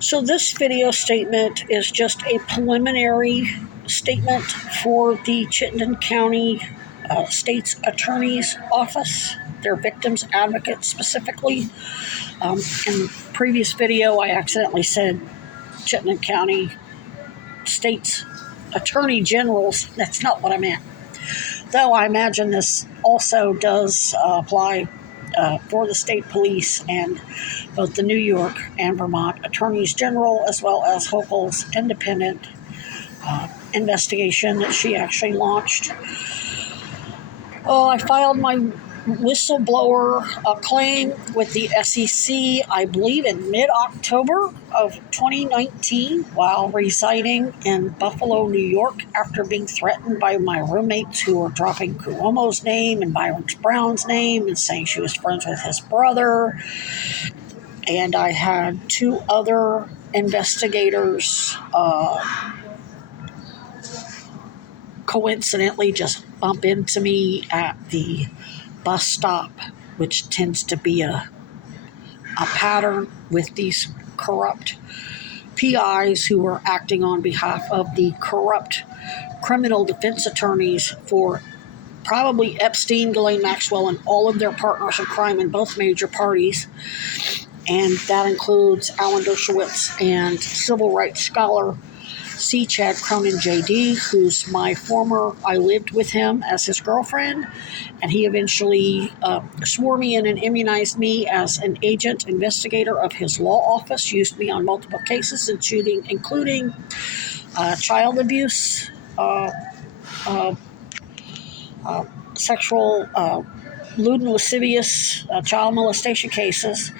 So this video statement is just a preliminary statement for the Chittenden County State's Attorney's Office, their victims advocate specifically. In the previous video, I accidentally said Chittenden County State's Attorney Generals. That's not what I meant. Though I imagine this also does apply for the state police and both the New York and Vermont attorneys general, as well as Hochul's independent investigation that she actually launched. I filed my whistleblower claim with the SEC, I believe, in mid-October of 2019 while residing in Buffalo, New York, after being threatened by my roommates who were dropping Cuomo's name and Byron Brown's name and saying she was friends with his brother. And I had two other investigators coincidentally just bump into me at the bus stop, which tends to be a pattern with these corrupt PIs who are acting on behalf of the corrupt criminal defense attorneys for probably Epstein, Ghislaine Maxwell, and all of their partners in crime in both major parties. And that includes Alan Dershowitz and civil rights scholar C. Chad Cronin, J.D., who's my former, I lived with him as his girlfriend, and he eventually swore me in and immunized me as an agent investigator of his law office, used me on multiple cases, including child abuse, sexual, lewd and lascivious child molestation cases,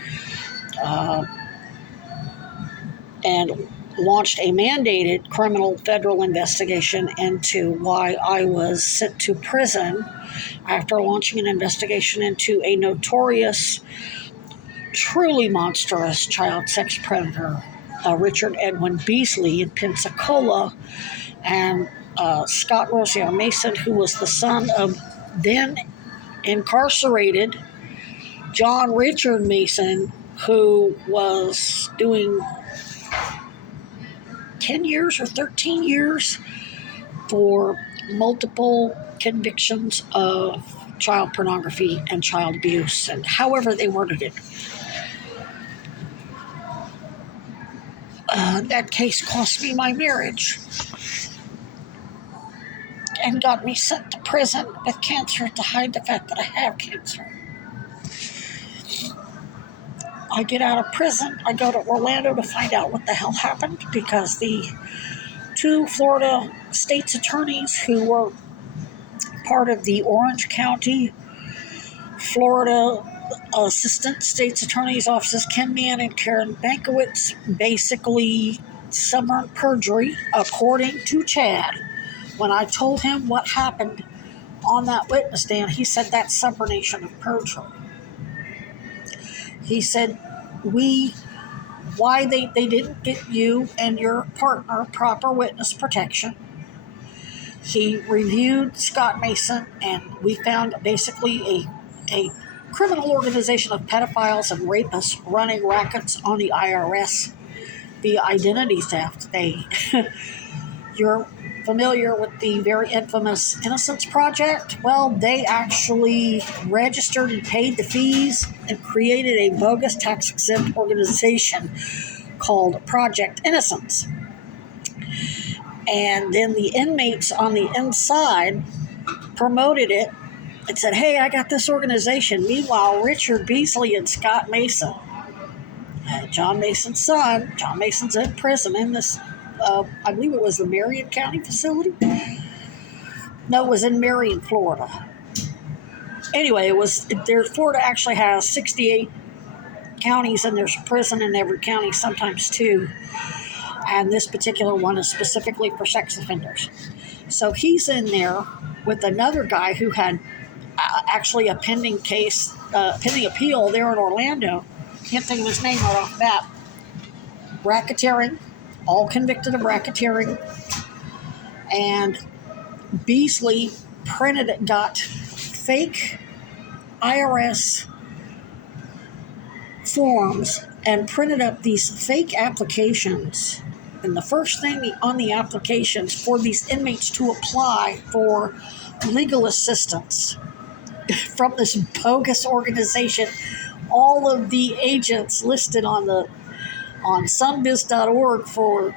and launched a mandated criminal federal investigation into why I was sent to prison after launching an investigation into a notorious, truly monstrous child sex predator, Richard Edwin Beasley in Pensacola, and Scott Rosier Mason, who was the son of then incarcerated John Richard Mason, who was doing 10 years or 13 years for multiple convictions of child pornography and child abuse, and however they worded it. That case cost me my marriage and got me sent to prison with cancer to hide the fact that I have cancer. I get out of prison, I go to Orlando to find out what the hell happened, because the two Florida state's attorneys who were part of the Orange County, Florida Assistant State's Attorney's Offices, Ken Mann and Karen Bankowitz, basically summoned perjury, according to Chad. When I told him what happened on that witness stand, he said that's subornation of perjury. He said, why they didn't get you and your partner proper witness protection. He reviewed Scott Mason, and we found basically a criminal organization of pedophiles and rapists running rackets on the IRS via identity theft. You're familiar with the very infamous Innocence Project? Well, they actually registered and paid the fees and created a bogus tax-exempt organization called Project Innocence. And then the inmates on the inside promoted it and said, hey, I got this organization. Meanwhile, Richard Beasley and Scott Mason, John Mason's son, John Mason's in prison in this, I believe it was the Marion County facility. No, it was in Marion, Florida. Anyway, Florida actually has 68 counties, and there's a prison in every county, sometimes two. And this particular one is specifically for sex offenders. So he's in there with another guy who had actually a pending case, pending appeal there in Orlando. Can't think of his name right off the bat. Racketeering, all convicted of racketeering. And Beasley got fake IRS forms and printed up these fake applications. And the first thing on the applications for these inmates to apply for legal assistance from this bogus organization, all of the agents listed on sunbiz.org for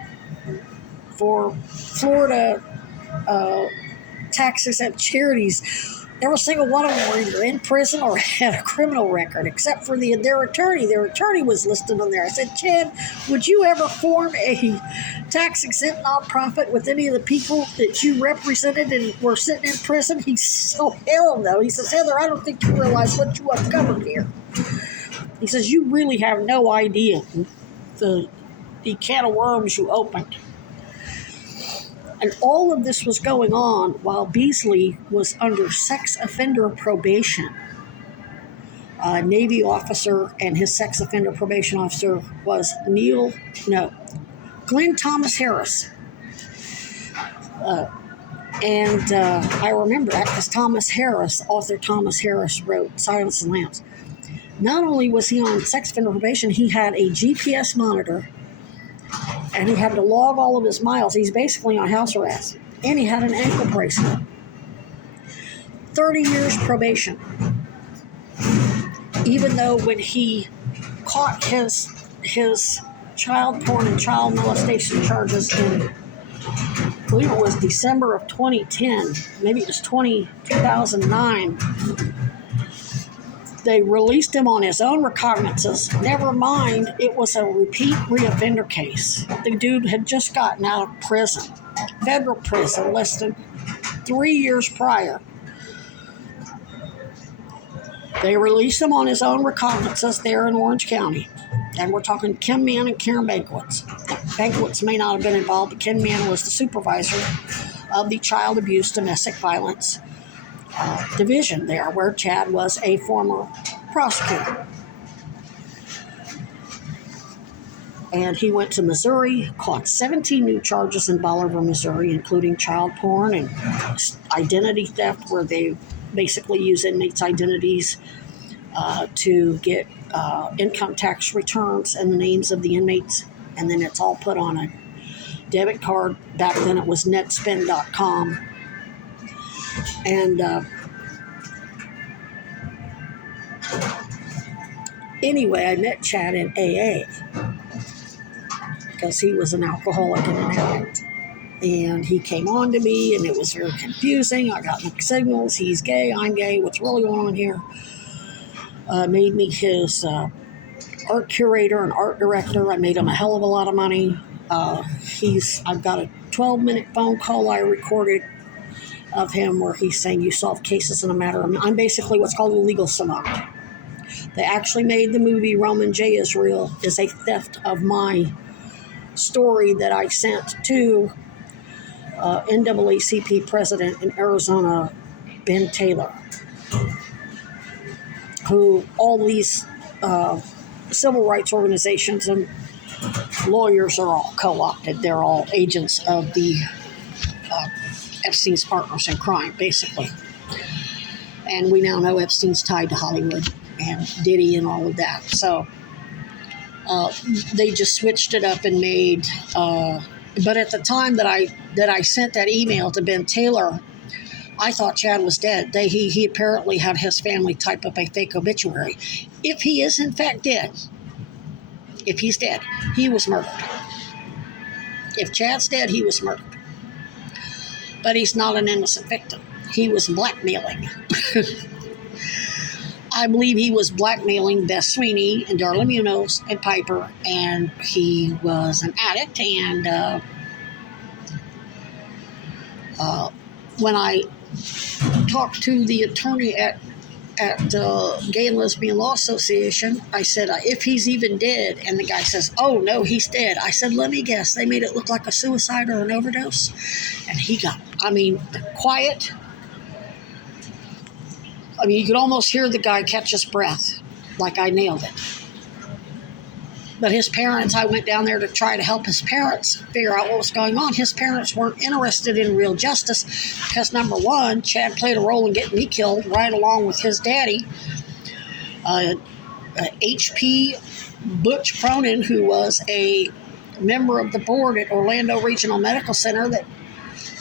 Florida tax exempt charities, every single one of them were either in prison or had a criminal record, except for their attorney. Their attorney was listed on there. I said, Chad, would you ever form a tax-exempt nonprofit with any of the people that you represented and were sitting in prison? He said, oh, hell no. He says, Heather, I don't think you realize what you uncovered here. He says, you really have no idea the can of worms you opened. And all of this was going on while Beasley was under sex offender probation. A Navy officer, and his sex offender probation officer was Glenn Thomas Harris. I remember that because author Thomas Harris wrote Silence and Lambs. Not only was he on sex offender probation, he had a GPS monitor, and he had to log all of his miles. He's basically on house arrest. And he had an ankle bracelet. 30 years probation. Even though when he caught his child porn and child molestation charges in, I believe it was December of 2010, maybe it was 2009, they released him on his own recognizances. Never mind, it was a repeat reoffender case. The dude had just gotten out of prison, federal prison, less than 3 years prior. They released him on his own recognizances there in Orange County. And we're talking Kim Mann and Karen Bankwitz. Bankwitz may not have been involved, but Kim Mann was the supervisor of the child abuse domestic violence division there, where Chad was a former prosecutor. And he went to Missouri, caught 17 new charges in Bolivar, Missouri, including child porn and identity theft, where they basically use inmates' identities to get income tax returns and the names of the inmates, and then it's all put on a debit card. Back then it was netspend.com. And anyway, I met Chad in AA because he was an alcoholic and an addict. And he came on to me, and it was very confusing. I got mixed signals. He's gay, I'm gay. What's really going on here? Made me his art curator and art director. I made him a hell of a lot of money. I've got a 12-minute phone call I recorded of him where he's saying you solve cases in a matter of... I'm basically what's called a legal savant. They actually made the movie Roman J. Israel is a theft of my story that I sent to NAACP president in Arizona, Ben Taylor, who all these civil rights organizations and lawyers are all co-opted. They're all agents of the Epstein's partners in crime, basically. And we now know Epstein's tied to Hollywood and Diddy and all of that. So they just switched it up and made... but at the time that I sent that email to Ben Taylor, I thought Chad was dead. He apparently had his family type up a fake obituary. If he is in fact dead, if he's dead, he was murdered. If Chad's dead, he was murdered. But he's not an innocent victim. He was blackmailing. I believe he was blackmailing Beth Sweeney and Darla Munoz and Piper, and he was an addict. And when I talked to the attorney at Gay and Lesbian Law Association, I said, if he's even dead, and the guy says, oh, no, he's dead. I said, let me guess, they made it look like a suicide or an overdose? And he got, quiet. You could almost hear the guy catch his breath, like I nailed it. But his parents, I went down there to try to help his parents figure out what was going on. His parents weren't interested in real justice because, number one, Chad played a role in getting me killed right along with his daddy. HP Butch Cronin, who was a member of the board at Orlando Regional Medical Center, that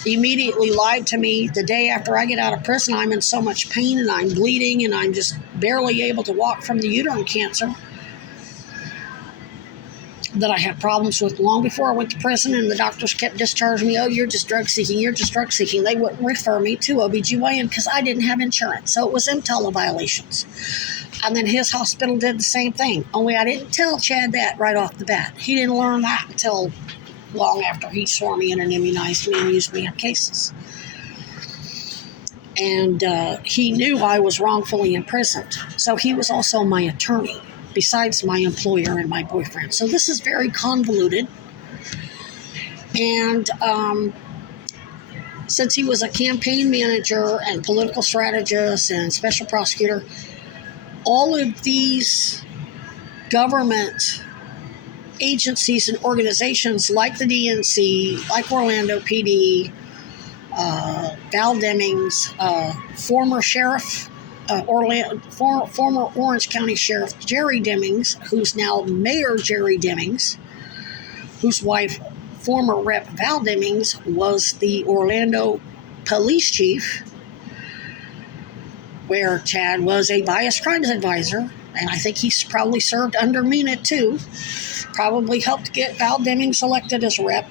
immediately lied to me the day after I get out of prison. I'm in so much pain and I'm bleeding and I'm just barely able to walk from the uterine cancer that I had problems with long before I went to prison, and the doctors kept discharging me. Oh, you're just drug seeking, you're just drug seeking. They wouldn't refer me to OBGYN because I didn't have insurance. So it was EMTALA violations. And then his hospital did the same thing, only I didn't tell Chad that right off the bat. He didn't learn that until long after he swore me in and immunized me and used me in cases. And he knew I was wrongfully imprisoned. So he was also my attorney, besides my employer and my boyfriend. So this is very convoluted. And since he was a campaign manager and political strategist and special prosecutor, all of these government agencies and organizations like the DNC, like Orlando PD, Val Demings, former sheriff, former Orange County Sheriff Jerry Demings, who's now Mayor Jerry Demings, whose wife, former Rep Val Demings, was the Orlando police chief, where Chad was a biased crimes advisor, and I think he's probably served under Mina too. Probably helped get Val Demings elected as rep.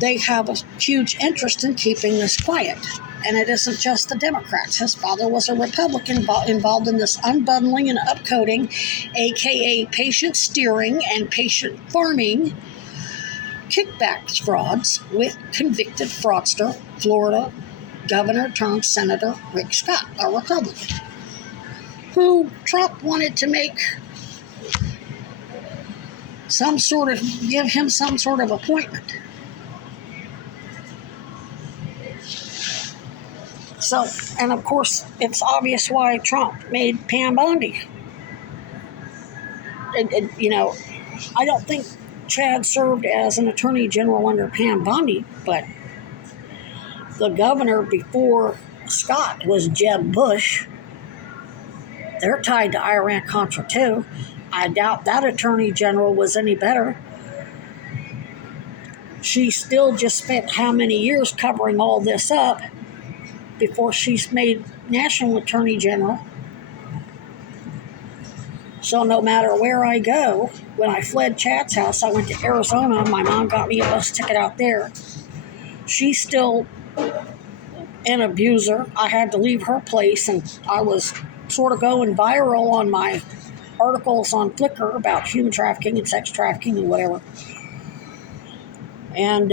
They have a huge interest in keeping this quiet. And it isn't just the Democrats. His father was a Republican involved in this unbundling and upcoding, aka patient steering and patient farming kickbacks frauds with convicted fraudster, Florida Governor turned Senator Rick Scott, a Republican, who Trump wanted to make give him some sort of appointment. So, and of course, it's obvious why Trump made Pam Bondi. I don't think Chad served as an attorney general under Pam Bondi, but the governor before Scott was Jeb Bush. They're tied to Iran-Contra too. I doubt that attorney general was any better. She still just spent how many years covering all this up before she's made national attorney general. So no matter where I go, when I fled Chad's house, I went to Arizona. My mom got me a bus ticket out there. She's still an abuser. I had to leave her place, and I was sort of going viral on my articles on Flickr about human trafficking and sex trafficking and whatever. And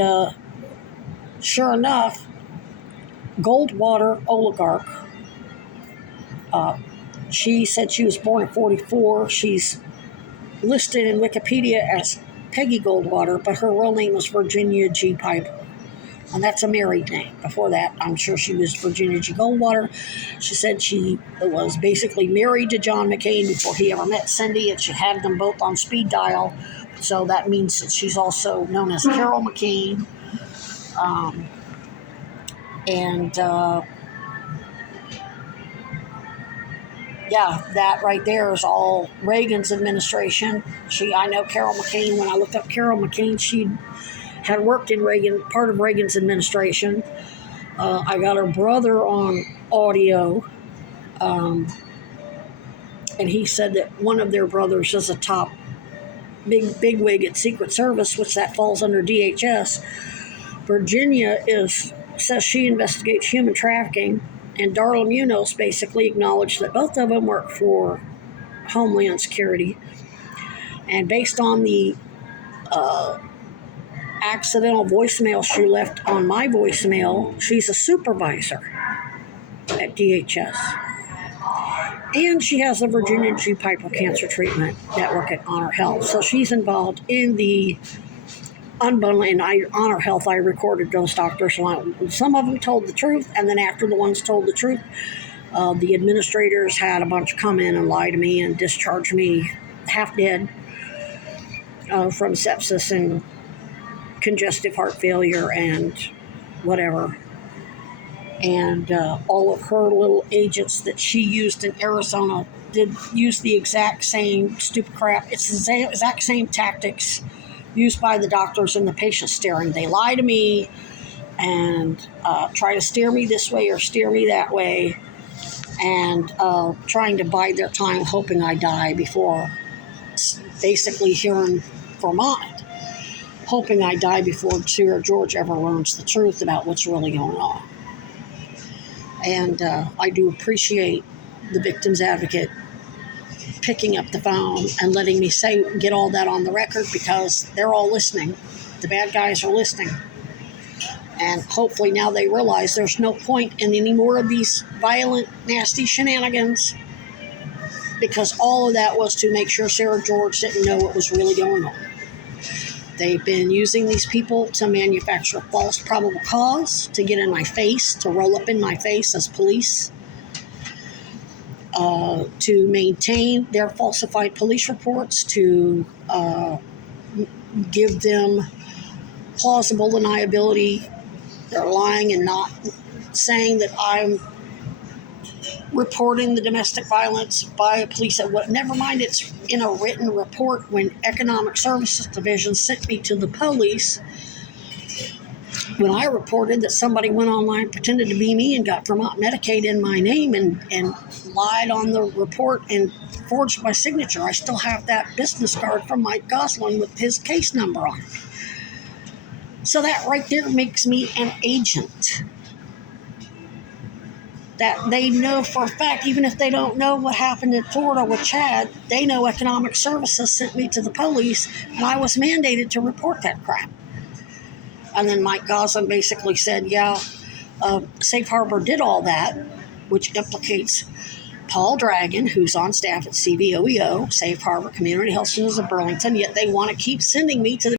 sure enough, Goldwater oligarch, she said she was born at 44. She's listed in Wikipedia as Peggy Goldwater, but her real name was Virginia G. Piper. And that's a married name. Before that, I'm sure she was Virginia G. Goldwater. She said she was basically married to John McCain before he ever met Cindy, and she had them both on speed dial. So that means that she's also known as Carol McCain. That right there is all Reagan's administration. I know Carol McCain. When I looked up Carol McCain, she had worked in part of Reagan's administration. I got her brother on audio, and he said that one of their brothers is a top big wig at Secret Service, which that falls under DHS. Virginia says she investigates human trafficking, and Darla Munoz basically acknowledged that both of them work for Homeland Security. And based on the accidental voicemail she left on my voicemail, she's a supervisor at DHS. And she has the Virginia G. Piper Cancer Treatment Network at Honor Health. So she's involved in the unbundling. Honor Health, I recorded those doctors. Some of them told the truth, and then after the ones told the truth, the administrators had a bunch come in and lie to me and discharge me half dead from sepsis and congestive heart failure and whatever. and all of her little agents that she used in Arizona did use the exact same stupid crap. It's the exact same tactics used by the doctors and the patient steering. They lie to me and try to steer me this way or steer me that way, and trying to bide their time, hoping I die before basically hearing Vermont, hoping I die before Sarah George ever learns the truth about what's really going on. And I do appreciate the victim's advocate picking up the phone and letting me get all that on the record, because they're all listening. The bad guys are listening. And hopefully now they realize there's no point in any more of these violent, nasty shenanigans, because all of that was to make sure Sarah George didn't know what was really going on. They've been using these people to manufacture false probable cause, to get in my face, to roll up in my face as police, to maintain their falsified police reports, to give them plausible deniability. They're lying and not saying that I'm reporting the domestic violence by a police. Never mind, it's in a written report when Economic Services Division sent me to the police when I reported that somebody went online, pretended to be me, and got Vermont Medicaid in my name and lied on the report and forged my signature. I still have that business card from Mike Goslin with his case number on it. So that right there makes me an agent. That they know for a fact, even if they don't know what happened in Florida with Chad, they know Economic Services sent me to the police and I was mandated to report that crap. And then Mike Goslin basically said, yeah, Safe Harbor did all that, which implicates Paul Dragon, who's on staff at CVOEO, Safe Harbor Community Health Centers of Burlington, yet they want to keep sending me to the